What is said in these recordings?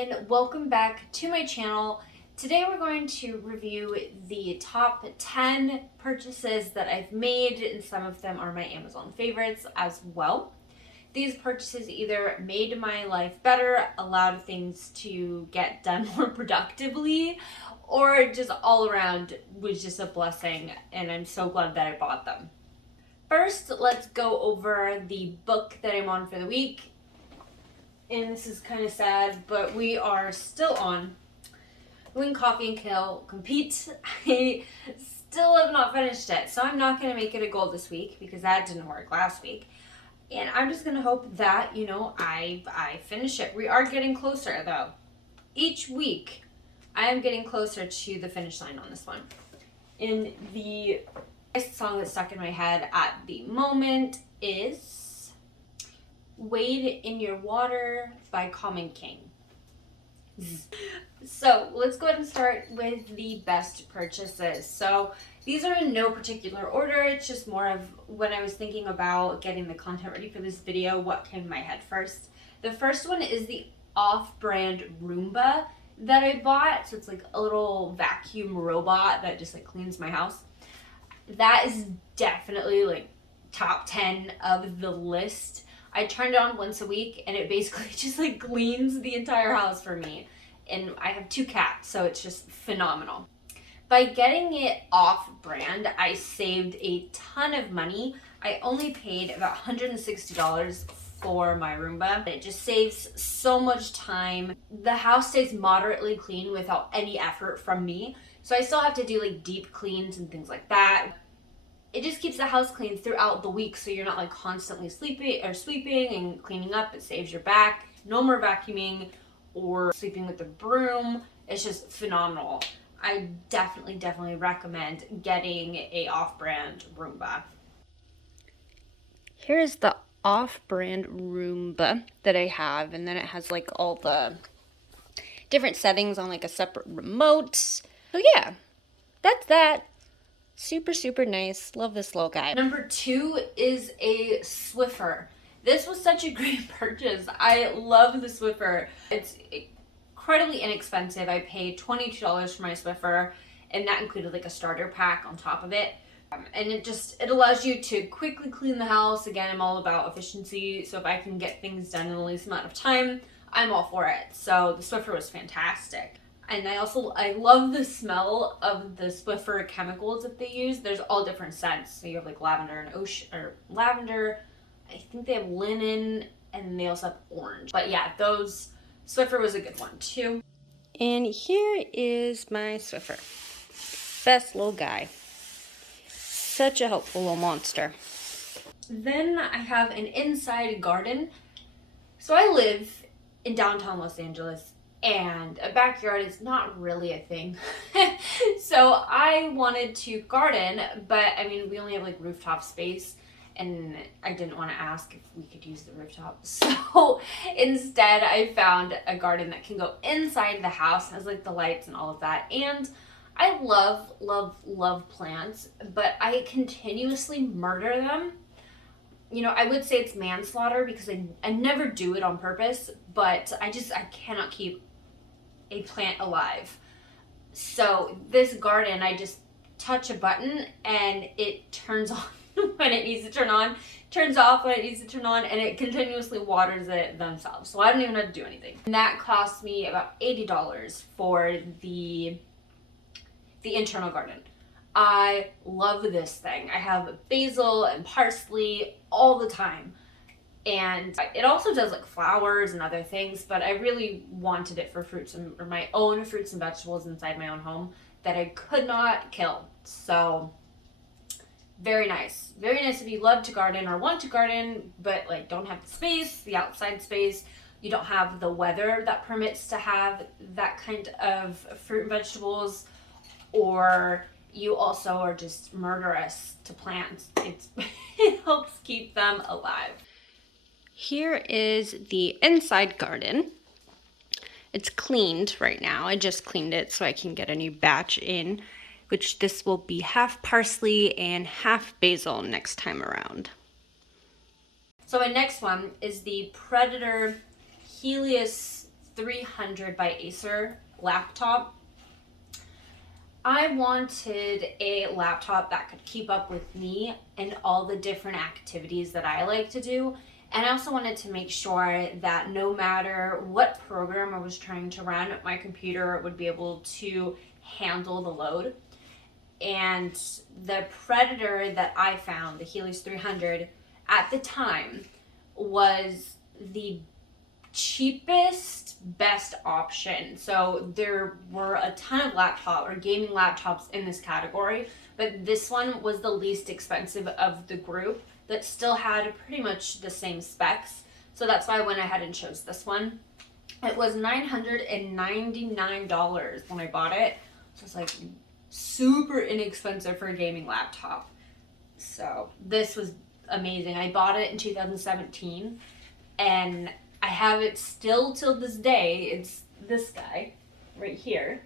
and welcome back to my channel. Today we're going to review the top 10 purchases that I've made, and some of them are my Amazon favorites as well. These purchases either made my life better, allowed things to get done more productively, or just all around was just a blessing, and I'm so glad that I bought them. First, let's go over the book that I'm on for the week. And this is kind of sad, but we are still on When Coffee and Kale Compete. I still have not finished it, so I'm not going to make it a goal this week because that didn't work last week. And I'm just going to hope that, I finish it. We are getting closer, though. Each week, I am getting closer to the finish line on this one. And the song that's stuck in my head at the moment is Wade in Your Water by Common King. So let's go ahead and start with the best purchases. So these are in no particular order. It's just more of when I was thinking about getting the content ready for this video, what came to my head first. The first one is the off-brand Roomba that I bought. So it's like a little vacuum robot that just like cleans my house. That is definitely like top 10 of the list. I turned it on once a week and it basically just like cleans the entire house for me. And I have 2 cats, so it's just phenomenal. By getting it off brand, I saved a ton of money. I only paid about $160 for my Roomba. It just saves so much time. The house stays moderately clean without any effort from me. So I still have to do like deep cleans and things like that. It just keeps the house clean throughout the week, so you're not like constantly sweeping and cleaning up. It saves your back. No more vacuuming or sweeping with the broom. It's just phenomenal. I definitely recommend getting a off-brand Roomba. Here's the off-brand Roomba that I have, and then it has like all the different settings on like a separate remote. So yeah, that's that. Super nice. Love this little guy. Number 2 is a Swiffer. This was such a great purchase. I love the Swiffer. It's incredibly inexpensive. I paid $22 for my Swiffer, and that included like a starter pack on top of it. And it allows you to quickly clean the house. Again, I'm all about efficiency, so if I can get things done in the least amount of time, I'm all for it. So the Swiffer was fantastic. And I love the smell of the Swiffer chemicals that they use. There's all different scents. So you have like lavender and lavender. I think they have linen, and they also have orange. But yeah, Swiffer was a good one too. And here is my Swiffer. Best little guy. Such a helpful little monster. Then I have an inside garden. So I live in downtown Los Angeles, and a backyard is not really a thing. So I wanted to garden, but I mean, we only have like rooftop space, and I didn't want to ask if we could use the rooftop. So instead I found a garden that can go inside the house, and has like the lights and all of that. And I love plants, but I continuously murder them. I would say it's manslaughter because I never do it on purpose, but I cannot keep a plant alive. So this garden, I just touch a button and it turns on when it needs to turn on, turns off when it needs to turn on, and it continuously waters it themselves. So I don't even have to do anything. And that cost me about $80 for the internal garden. I love this thing. I have basil and parsley all the time. And it also does like flowers and other things, but I really wanted it for my own fruits and vegetables inside my own home that I could not kill. So very nice. Very nice if you love to garden or want to garden, but like don't have the space, the outside space. You don't have the weather that permits to have that kind of fruit and vegetables, or you also are just murderous to plants. It helps keep them alive. Here is the inside garden. It's cleaned right now. I just cleaned it so I can get a new batch in, which this will be half parsley and half basil next time around. So my next one is the Predator Helios 300 by Acer laptop. I wanted a laptop that could keep up with me and all the different activities that I like to do. And I also wanted to make sure that no matter what program I was trying to run, my computer would be able to handle the load. And the Predator that I found, the Helios 300, at the time was the cheapest, best option. So there were a ton of laptop or gaming laptops in this category, but this one was the least expensive of the group that still had pretty much the same specs. So that's why I went ahead and chose this one. It was $999 when I bought it. So it's like super inexpensive for a gaming laptop. So this was amazing. I bought it in 2017 and I have it still till this day. It's this guy right here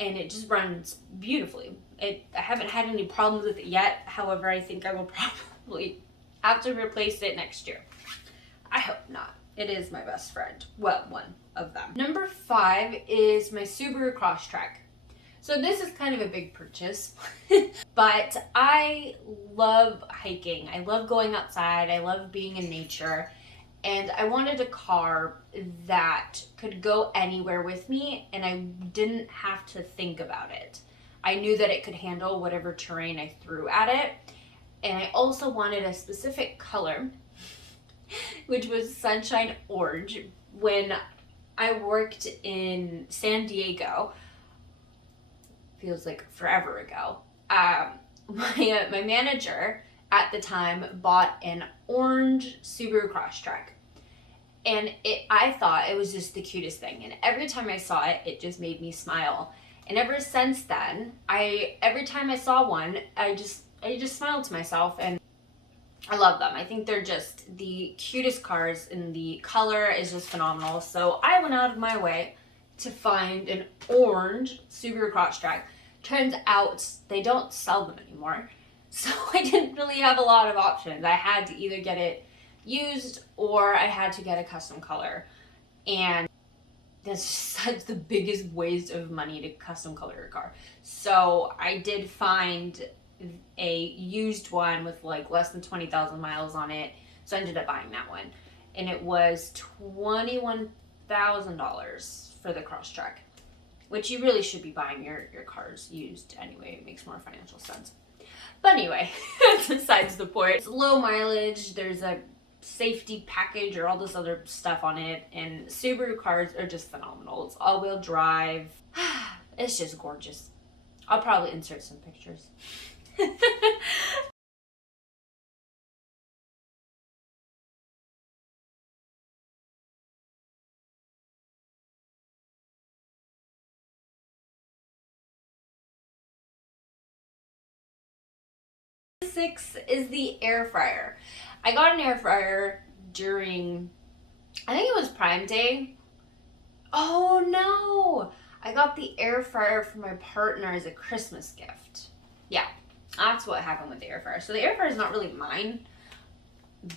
and it just runs beautifully. I haven't had any problems with it yet. However, I think I will probably have to replace it next year. I hope not. It is my best friend. Well, one of them. Number 5 is my Subaru Crosstrek. So this is kind of a big purchase, but I love hiking. I love going outside. I love being in nature. And I wanted a car that could go anywhere with me and I didn't have to think about it. I knew that it could handle whatever terrain I threw at it. And I also wanted a specific color, which was sunshine orange. When I worked in San Diego, feels like forever ago, my manager at the time bought an orange Subaru Crosstrek. And I thought it was just the cutest thing. And every time I saw it, it just made me smile. And ever since then, every time I saw one, I just smiled to myself, and I love them. I think they're just the cutest cars, and the color is just phenomenal. So I went out of my way to find an orange Subaru Crosstrek. Turns out they don't sell them anymore. So I didn't really have a lot of options. I had to either get it used or I had to get a custom color. And that's just such the biggest waste of money to custom color a car. So I did find a used one with like less than 20,000 miles on it. So I ended up buying that one. And it was $21,000 for the Crosstrek, which you really should be buying your cars used anyway. It makes more financial sense. But anyway, that's besides the point. It's low mileage. There's a safety package or all this other stuff on it. And Subaru cars are just phenomenal. It's all-wheel drive. It's just gorgeous. I'll probably insert some pictures. Six is the air fryer. I got an air fryer during, I think it was Prime Day. Oh no! I got the air fryer for my partner as a Christmas gift. Yeah, that's what happened with the air fryer. So the air fryer is not really mine,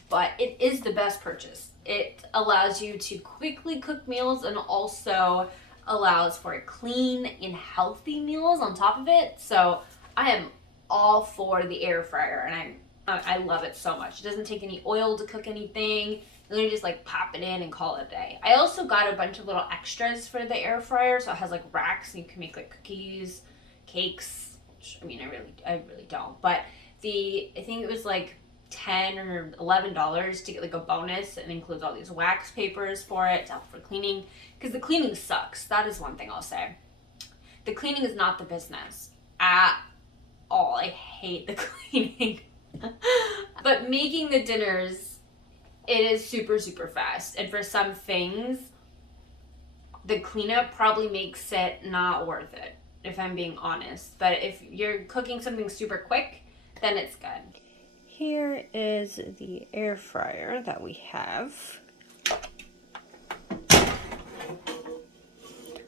but it is the best purchase. It allows you to quickly cook meals and also allows for clean and healthy meals on top of it. So I am all for the air fryer, and I love it so much. It doesn't take any oil to cook anything. You just like pop it in and call it a day. I also got a bunch of little extras for the air fryer, so it has like racks and you can make like cookies, cakes. Which, I mean, I really don't, but I think it was like $10 or $11 to get like a bonus, and includes all these wax papers for it to help for cleaning, because the cleaning sucks. That is one thing I'll say. The cleaning is not the business at all. I hate the cleaning. But making the dinners, it is super, super fast. And for some things, the cleanup probably makes it not worth it, if I'm being honest. But if you're cooking something super quick, then it's good. Here is the air fryer that we have.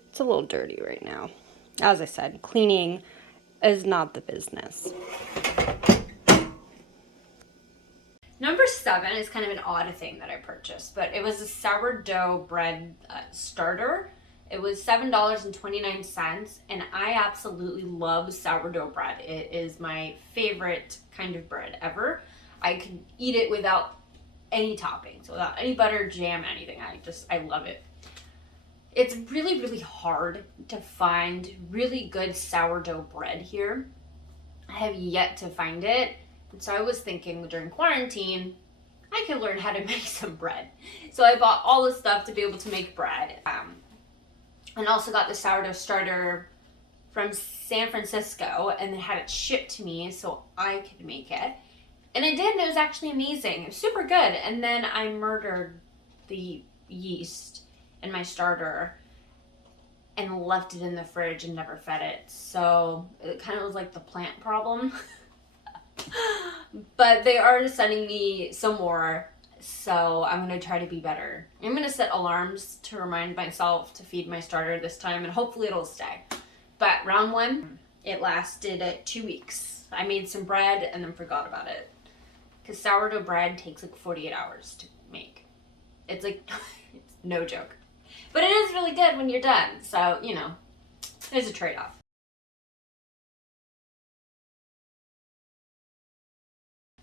It's a little dirty right now. As I said, cleaning is not the business. Number 7 is kind of an odd thing that I purchased, but it was a sourdough bread starter. It was $7.29, and I absolutely love sourdough bread. It is my favorite kind of bread ever. I can eat it without any toppings, without any butter, jam, anything. I love it. It's really, really hard to find really good sourdough bread here. I have yet to find it. And so I was thinking during quarantine, I could learn how to make some bread. So I bought all the stuff to be able to make bread. And also got the sourdough starter from San Francisco and then had it shipped to me so I could make it. And I did, and it was actually amazing. It was super good. And then I murdered the yeast in my starter and left it in the fridge and never fed it. So it kind of was like the plant problem. But they are sending me some more, so I'm going to try to be better. I'm going to set alarms to remind myself to feed my starter this time, and hopefully it'll stay. But round 1, it lasted 2 weeks. I made some bread and then forgot about it. Because sourdough bread takes like 48 hours to make. It's like, it's no joke. But it is really good when you're done, so, you know, there's a trade-off.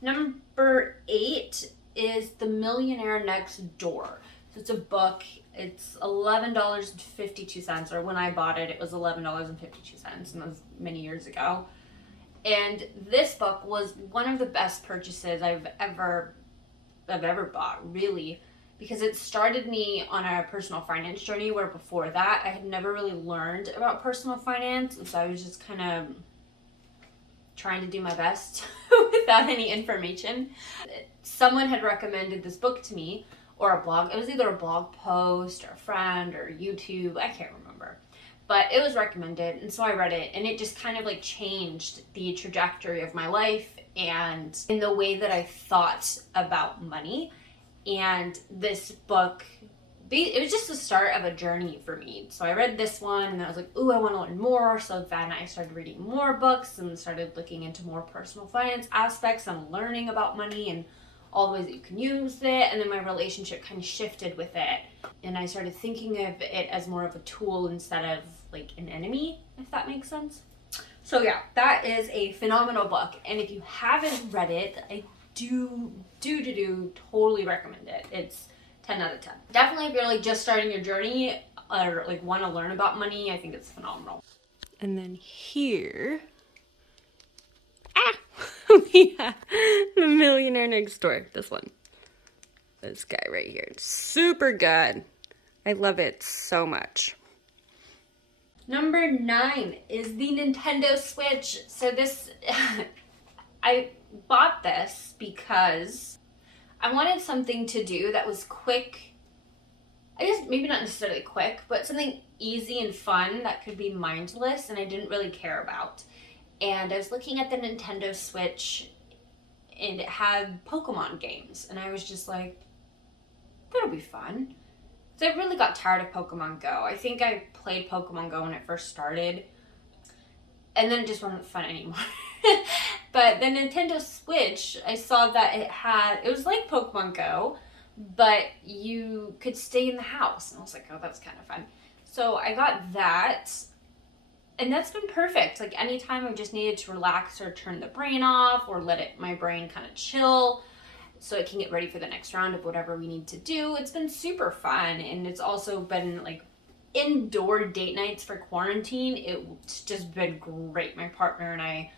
Number 8 is The Millionaire Next Door. So it's a book. It's $11.52, or when I bought it, it was $11.52, and that was many years ago. And this book was one of the best purchases I've ever bought, really, because it started me on a personal finance journey where before that I had never really learned about personal finance, and so I was just kind of trying to do my best without any information. Someone had recommended this book to me, or a blog. It was either a blog post or a friend or YouTube. I can't remember. But it was recommended, and so I read it, and it just kind of like changed the trajectory of my life and in the way that I thought about money. And this book, it was just the start of a journey for me. So I read this one, and I was like, ooh, I want to learn more. So then I started reading more books and started looking into more personal finance aspects and learning about money and all the ways that you can use it. And then my relationship kind of shifted with it. And I started thinking of it as more of a tool instead of like an enemy, if that makes sense. So yeah, that is a phenomenal book. And if you haven't read it, I do totally recommend it. It's 10 out of 10. Definitely if you're like just starting your journey or like want to learn about money, I think it's phenomenal. And then here, we have The Millionaire Next Door. This one. This guy right here. It's super good. I love it so much. Number 9 is the Nintendo Switch. So this, I bought this because I wanted something to do that was quick. I guess maybe not necessarily quick, but something easy and fun that could be mindless and I didn't really care about. And I was looking at the Nintendo Switch and it had Pokemon games. And I was just like, that'll be fun. So I really got tired of Pokemon Go. I think I played Pokemon Go when it first started. And then it just wasn't fun anymore. But the Nintendo Switch, I saw that it was like Pokemon Go, but you could stay in the house. And I was like, oh, that's kind of fun. So I got that. And that's been perfect. Like anytime I just needed to relax or turn the brain off or let my brain kind of chill so it can get ready for the next round of whatever we need to do. It's been super fun. And it's also been like indoor date nights for quarantine. It's just been great. My partner and I,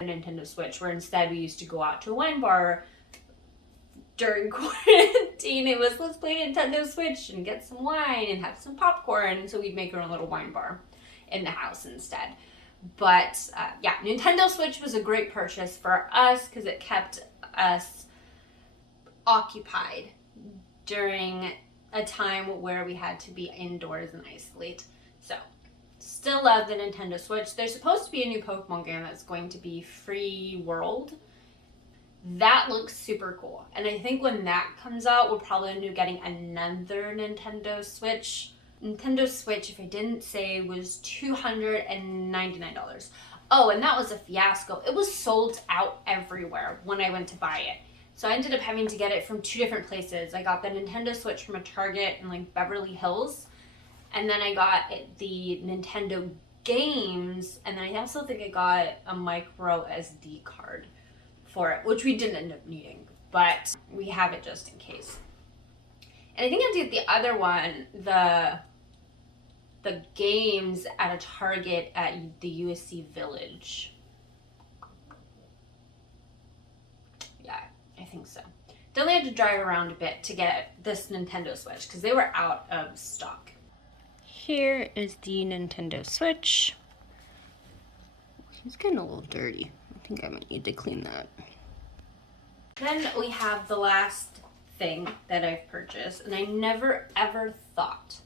a Nintendo Switch, where instead we used to go out to a wine bar during quarantine. It was, let's play Nintendo Switch and get some wine and have some popcorn. So we'd make our own little wine bar in the house instead. But yeah, Nintendo Switch was a great purchase for us because it kept us occupied during a time where we had to be indoors and isolate. So still love the Nintendo Switch. There's supposed to be a new Pokemon game that's going to be Free World. That looks super cool. And I think when that comes out, we'll probably end up getting another Nintendo Switch. Nintendo Switch, if I didn't say, was $299. Oh, and that was a fiasco. It was sold out everywhere when I went to buy it. So I ended up having to get it from 2 different places. I got the Nintendo Switch from a Target in like Beverly Hills, and then I got the Nintendo games, and then I also think I got a micro SD card for it, which we didn't end up needing, but we have it just in case. And I think I did the other one, the games at a Target at the USC Village. Yeah, I think so. Definitely had to drive around a bit to get this Nintendo Switch because they were out of stock. Here is the Nintendo Switch. It's getting a little dirty. I think I might need to clean that. Then we have the last thing that I've purchased, and I never ever thought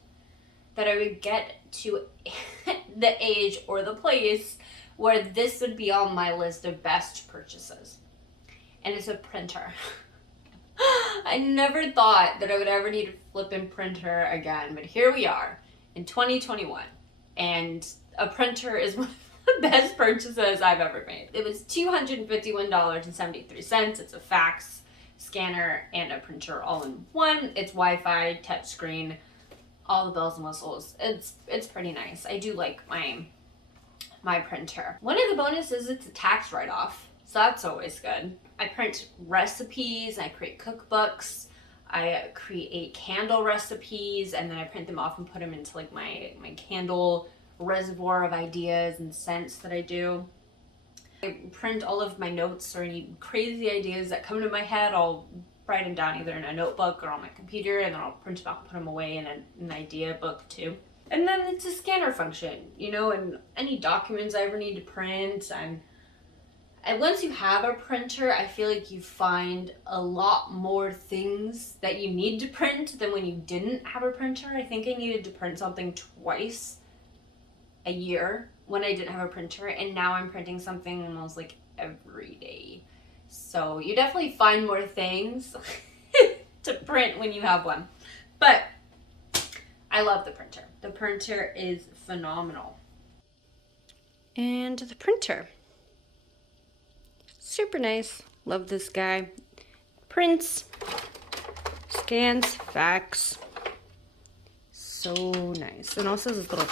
that I would get to the age or the place where this would be on my list of best purchases. And it's a printer. I never thought that I would ever need a flippin' printer again, but here we are in 2021, and a printer is one of the best purchases I've ever made. It was $251.73. It's a fax, scanner, and a printer all in one. It's Wi-Fi, touchscreen, all the bells and whistles. It's pretty nice. I do like my printer. One of the bonuses, it's a tax write-off, so that's always good. I print recipes, I create cookbooks, I create candle recipes, and then I print them off and put them into like my candle reservoir of ideas and scents that I do. I print all of my notes or any crazy ideas that come to my head. I'll write them down either in a notebook or on my computer, and then I'll print them out and put them away in an idea book too. And then it's a scanner function, you know, and any documents I ever need to print. And once you have a printer, I feel like you find a lot more things that you need to print than when you didn't have a printer. I think I needed to print something twice a year when I didn't have a printer, and now I'm printing something almost like every day. So you definitely find more things to print when you have one. But I love the printer. The printer is phenomenal. And the printer. Super nice. Love this guy. Prints, scans, fax. So nice. And also this little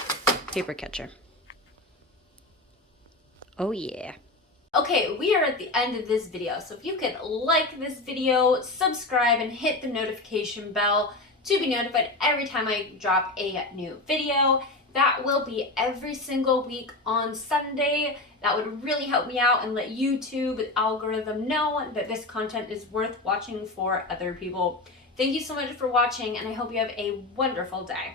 paper catcher. Oh yeah. Okay, we are at the end of this video, so if you could like this video, subscribe, and hit the notification bell to be notified every time I drop a new video. That will be every single week on Sunday. That would really help me out and let YouTube algorithm know that this content is worth watching for other people. Thank you so much for watching, and I hope you have a wonderful day.